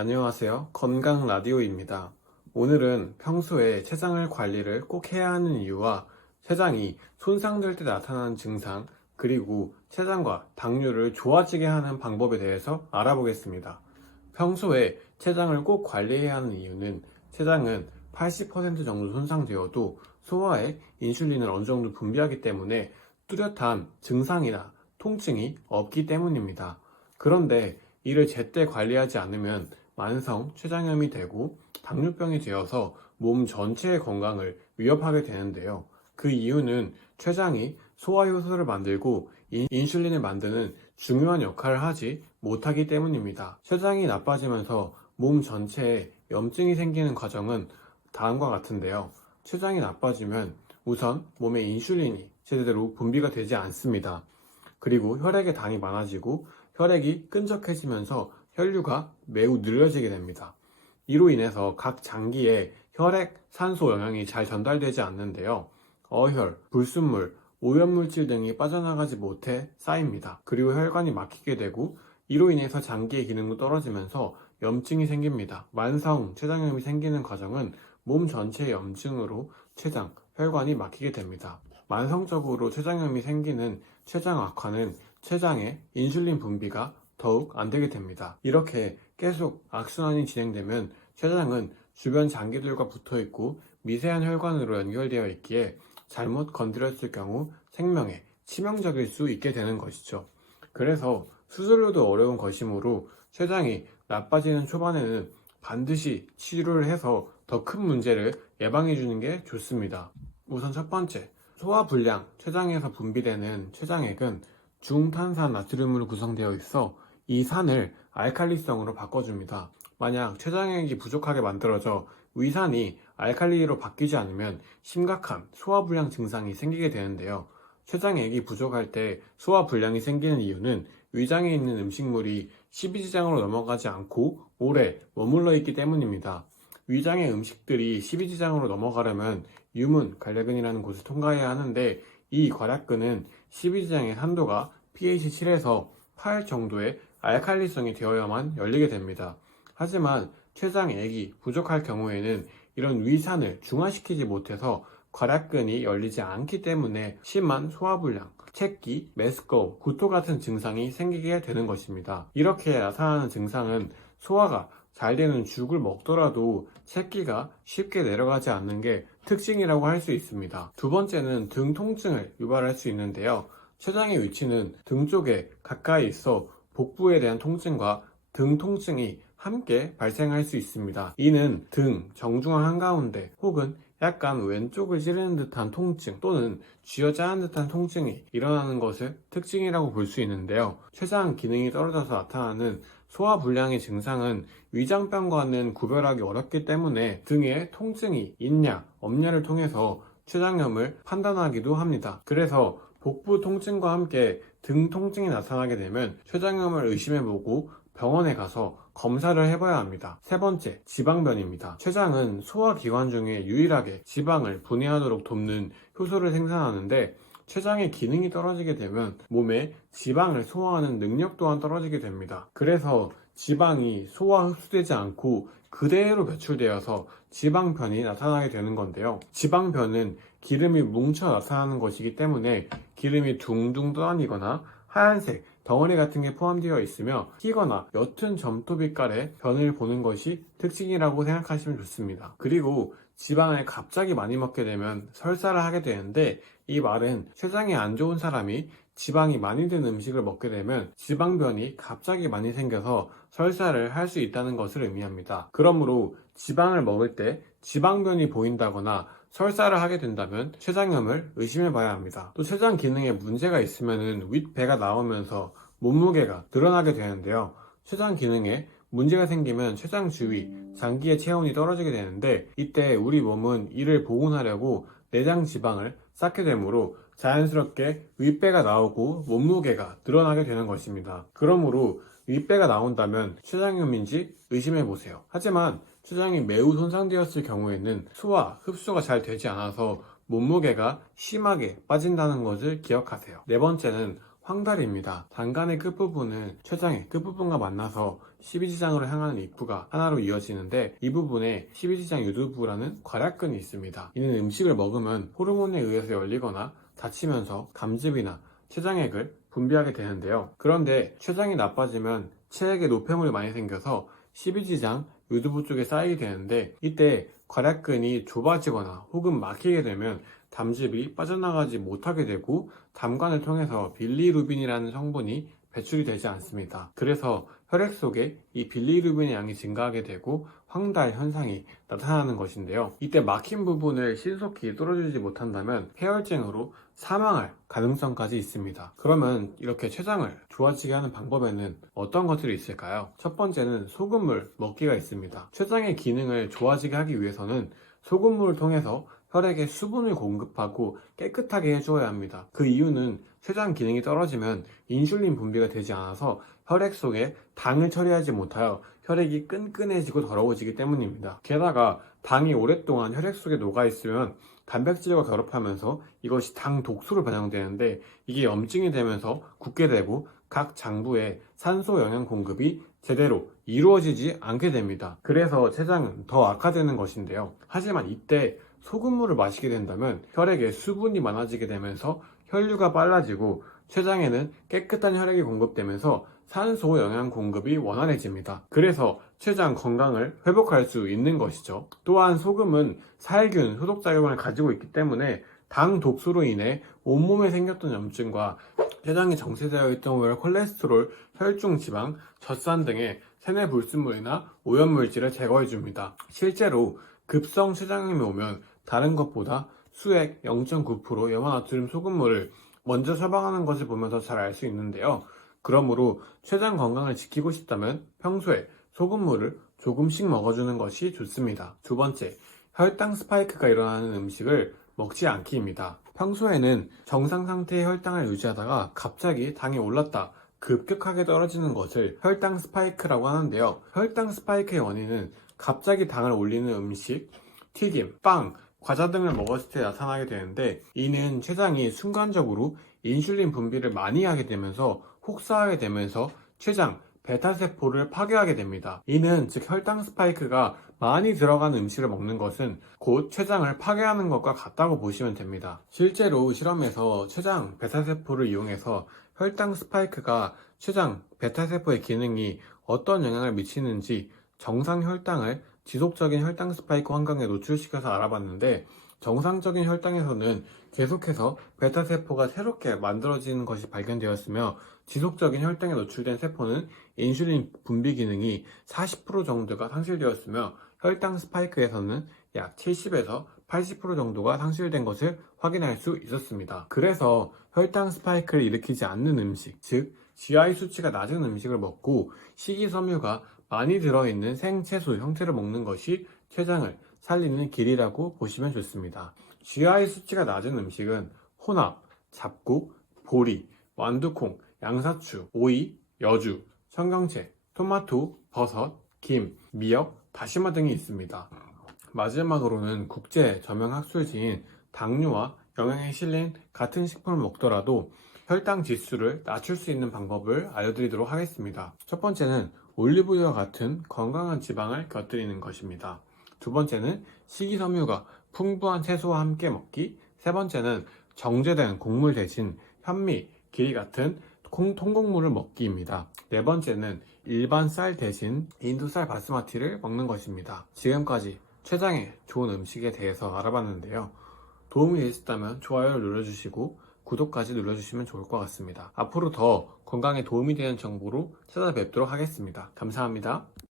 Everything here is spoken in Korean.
안녕하세요. 건강 라디오입니다. 오늘은 평소에 췌장을 관리를 꼭 해야 하는 이유와 췌장이 손상될 때 나타나는 증상, 그리고 췌장과 당뇨를 좋아지게 하는 방법에 대해서 알아보겠습니다. 평소에 췌장을 꼭 관리해야 하는 이유는 췌장은 80% 정도 손상되어도 소화에 인슐린을 어느 정도 분비하기 때문에 뚜렷한 증상이나 통증이 없기 때문입니다. 그런데 이를 제때 관리하지 않으면 만성 췌장염이 되고 당뇨병이 되어서 몸 전체의 건강을 위협하게 되는데요. 그 이유는 췌장이 소화효소를 만들고 인슐린을 만드는 중요한 역할을 하지 못하기 때문입니다. 췌장이 나빠지면서 몸 전체에 염증이 생기는 과정은 다음과 같은데요. 췌장이 나빠지면 우선 몸에 인슐린이 제대로 분비가 되지 않습니다. 그리고 혈액에 당이 많아지고 혈액이 끈적해지면서 혈류가 매우 느려지게 됩니다. 이로 인해서 각 장기에 혈액, 산소 영양이 잘 전달되지 않는데요. 어혈, 불순물, 오염물질 등이 빠져나가지 못해 쌓입니다. 그리고 혈관이 막히게 되고 이로 인해서 장기의 기능도 떨어지면서 염증이 생깁니다. 만성 췌장염이 생기는 과정은 몸 전체의 염증으로 췌장, 혈관이 막히게 됩니다. 만성적으로 췌장염이 생기는 췌장 악화는 췌장의 인슐린 분비가 더욱 안 되게 됩니다. 이렇게 계속 악순환이 진행되면 췌장은 주변 장기들과 붙어 있고 미세한 혈관으로 연결되어 있기에 잘못 건드렸을 경우 생명에 치명적일 수 있게 되는 것이죠. 그래서 수술로도 어려운 것이므로 췌장이 나빠지는 초반에는 반드시 치료를 해서 더 큰 문제를 예방해 주는 게 좋습니다. 우선 첫 번째, 소화불량, 췌장에서 분비되는 췌장액은 중탄산 나트륨으로 구성되어 있어 이 산을 알칼리성으로 바꿔줍니다. 만약 췌장액이 부족하게 만들어져 위산이 알칼리로 바뀌지 않으면 심각한 소화불량 증상이 생기게 되는데요. 췌장액이 부족할 때 소화불량이 생기는 이유는 위장에 있는 음식물이 십이지장으로 넘어가지 않고 오래 머물러 있기 때문입니다. 위장의 음식들이 십이지장으로 넘어가려면 유문, 관략근이라는 곳을 통과해야 하는데 이 관략근은 십이지장의 산도가 pH 7에서 8 정도의 알칼리성이 되어야만 열리게 됩니다. 하지만 췌장액이 부족할 경우에는 이런 위산을 중화시키지 못해서 관략근이 열리지 않기 때문에 심한 소화불량, 체기, 메스꺼움, 구토 같은 증상이 생기게 되는 것입니다. 이렇게 나타나는 증상은 소화가 잘 되는 죽을 먹더라도 체기가 쉽게 내려가지 않는 게 특징이라고 할 수 있습니다. 두 번째는 등 통증을 유발할 수 있는데요. 췌장의 위치는 등 쪽에 가까이 있어 복부에 대한 통증과 등 통증이 함께 발생할 수 있습니다. 이는 등 정중앙 한가운데 혹은 약간 왼쪽을 찌르는 듯한 통증 또는 쥐어짜는 듯한 통증이 일어나는 것을 특징이라고 볼 수 있는데요. 췌장 기능이 떨어져서 나타나는 소화불량의 증상은 위장병과는 구별하기 어렵기 때문에 등에 통증이 있냐 없냐를 통해서 췌장염을 판단하기도 합니다. 그래서 복부 통증과 함께 등 통증이 나타나게 되면 췌장염을 의심해보고 병원에 가서 검사를 해봐야 합니다. 세 번째, 지방변입니다. 췌장은 소화기관 중에 유일하게 지방을 분해하도록 돕는 효소를 생산하는데 췌장의 기능이 떨어지게 되면 몸에 지방을 소화하는 능력 또한 떨어지게 됩니다. 그래서 지방이 소화 흡수되지 않고 그대로 배출되어서 지방변이 나타나게 되는 건데요. 지방변은 기름이 뭉쳐 나타나는 것이기 때문에 기름이 둥둥 떠다니거나 하얀색 덩어리 같은 게 포함되어 있으며 희거나 옅은 점토 빛깔의 변을 보는 것이 특징이라고 생각하시면 좋습니다. 그리고 지방을 갑자기 많이 먹게 되면 설사를 하게 되는데 이 말은 췌장이 안 좋은 사람이 지방이 많이 든 음식을 먹게 되면 지방변이 갑자기 많이 생겨서 설사를 할 수 있다는 것을 의미합니다. 그러므로 지방을 먹을 때 지방변이 보인다거나 설사를 하게 된다면 췌장염을 의심해 봐야 합니다. 또 췌장 기능에 문제가 있으면 윗배가 나오면서 몸무게가 늘어나게 되는데요. 췌장 기능에 문제가 생기면 췌장 주위 장기의 체온이 떨어지게 되는데 이때 우리 몸은 이를 보온하려고 내장 지방을 쌓게 되므로 자연스럽게 윗배가 나오고 몸무게가 늘어나게 되는 것입니다. 그러므로 윗배가 나온다면 췌장염인지 의심해 보세요. 하지만 췌장이 매우 손상되었을 경우에는 소화, 흡수가 잘 되지 않아서 몸무게가 심하게 빠진다는 것을 기억하세요. 네 번째는 황달입니다. 단간의 끝부분은 췌장의 끝부분과 만나서 십이지장으로 향하는 입구가 하나로 이어지는데, 이 부분에 십이지장 유두부라는 괄약근이 있습니다. 이는 음식을 먹으면 호르몬에 의해서 열리거나 닫히면서 감즙이나 췌장액을 분비하게 되는데요. 그런데 췌장이 나빠지면 체액에 노폐물이 많이 생겨서 십이지장 유두부 쪽에 쌓이게 되는데, 이때 괄약근이 좁아지거나 혹은 막히게 되면 담즙이 빠져나가지 못하게 되고 담관을 통해서 빌리루빈이라는 성분이 배출이 되지 않습니다. 그래서 혈액 속에 이 빌리루빈의 양이 증가하게 되고 황달 현상이 나타나는 것인데요. 이때 막힌 부분을 신속히 뚫어주지 못한다면 폐혈증으로 사망할 가능성까지 있습니다. 그러면 이렇게 췌장을 좋아지게 하는 방법에는 어떤 것들이 있을까요? 첫 번째는 소금물 먹기가 있습니다. 췌장의 기능을 좋아지게 하기 위해서는 소금물을 통해서 혈액에 수분을 공급하고 깨끗하게 해주어야 합니다. 그 이유는 췌장 기능이 떨어지면 인슐린 분비가 되지 않아서 혈액 속에 당을 처리하지 못하여 혈액이 끈끈해지고 더러워지기 때문입니다. 게다가 당이 오랫동안 혈액 속에 녹아있으면 단백질과 결합하면서 이것이 당 독소로 변형되는데, 이게 염증이 되면서 굳게 되고 각 장부에 산소 영양 공급이 제대로 이루어지지 않게 됩니다. 그래서 췌장은 더 악화되는 것인데요. 하지만 이때 소금물을 마시게 된다면 혈액에 수분이 많아지게 되면서 혈류가 빨라지고 췌장에는 깨끗한 혈액이 공급되면서 산소 영양 공급이 원활해집니다. 그래서 췌장 건강을 회복할 수 있는 것이죠. 또한 소금은 살균, 소독작용을 가지고 있기 때문에 당 독소로 인해 온몸에 생겼던 염증과 췌장에 정체되어 있던 콜레스테롤, 혈중 지방, 젖산 등의 세뇌 불순물이나 오염물질을 제거해줍니다. 실제로 급성 췌장염이 오면 다른 것보다 수액 0.9% 염화나트륨 소금물을 먼저 처방하는 것을 보면서 잘 알 수 있는데요. 그러므로 췌장 건강을 지키고 싶다면 평소에 소금물을 조금씩 먹어주는 것이 좋습니다. 두 번째, 혈당 스파이크가 일어나는 음식을 먹지 않기입니다. 평소에는 정상 상태의 혈당을 유지하다가 갑자기 당이 올랐다, 급격하게 떨어지는 것을 혈당 스파이크라고 하는데요. 혈당 스파이크의 원인은 갑자기 당을 올리는 음식, 튀김, 빵, 과자 등을 먹었을 때 나타나게 되는데, 이는 췌장이 순간적으로 인슐린 분비를 많이 하게 되면서 혹사하게 되면서 췌장, 베타세포를 파괴하게 됩니다. 이는 즉 혈당 스파이크가 많이 들어간 음식을 먹는 것은 곧 췌장을 파괴하는 것과 같다고 보시면 됩니다. 실제로 실험에서 췌장, 베타세포를 이용해서 혈당 스파이크가 췌장, 베타세포의 기능이 어떤 영향을 미치는지 정상 혈당을 지속적인 혈당 스파이크 환경에 노출시켜서 알아봤는데, 정상적인 혈당에서는 계속해서 베타세포가 새롭게 만들어지는 것이 발견되었으며, 지속적인 혈당에 노출된 세포는 인슐린 분비 기능이 40% 정도가 상실되었으며, 혈당 스파이크에서는 약 70에서 80% 정도가 상실된 것을 확인할 수 있었습니다. 그래서 혈당 스파이크를 일으키지 않는 음식, 즉 GI 수치가 낮은 음식을 먹고 식이섬유가 많이 들어있는 생채소 형태를 먹는 것이 췌장을 살리는 길이라고 보시면 좋습니다. GI 수치가 낮은 음식은 혼합, 잡곡, 보리, 완두콩, 양사추, 오이, 여주, 청경채, 토마토, 버섯, 김, 미역, 다시마 등이 있습니다. 마지막으로는 국제 저명 학술지인 당뇨와 영양에 실린 같은 식품을 먹더라도 혈당 지수를 낮출 수 있는 방법을 알려드리도록 하겠습니다. 첫 번째는 올리브유와 같은 건강한 지방을 곁들이는 것입니다. 두 번째는 식이섬유가 풍부한 채소와 함께 먹기. 세 번째는 정제된 곡물 대신 현미, 길 같은 통곡물을 먹기입니다. 네 번째는 일반 쌀 대신 인도쌀 바스마티를 먹는 것입니다. 지금까지 췌장에 좋은 음식에 대해서 알아봤는데요. 도움이 되셨다면 좋아요를 눌러주시고 구독까지 눌러주시면 좋을 것 같습니다. 앞으로 더 건강에 도움이 되는 정보로 찾아뵙도록 하겠습니다. 감사합니다.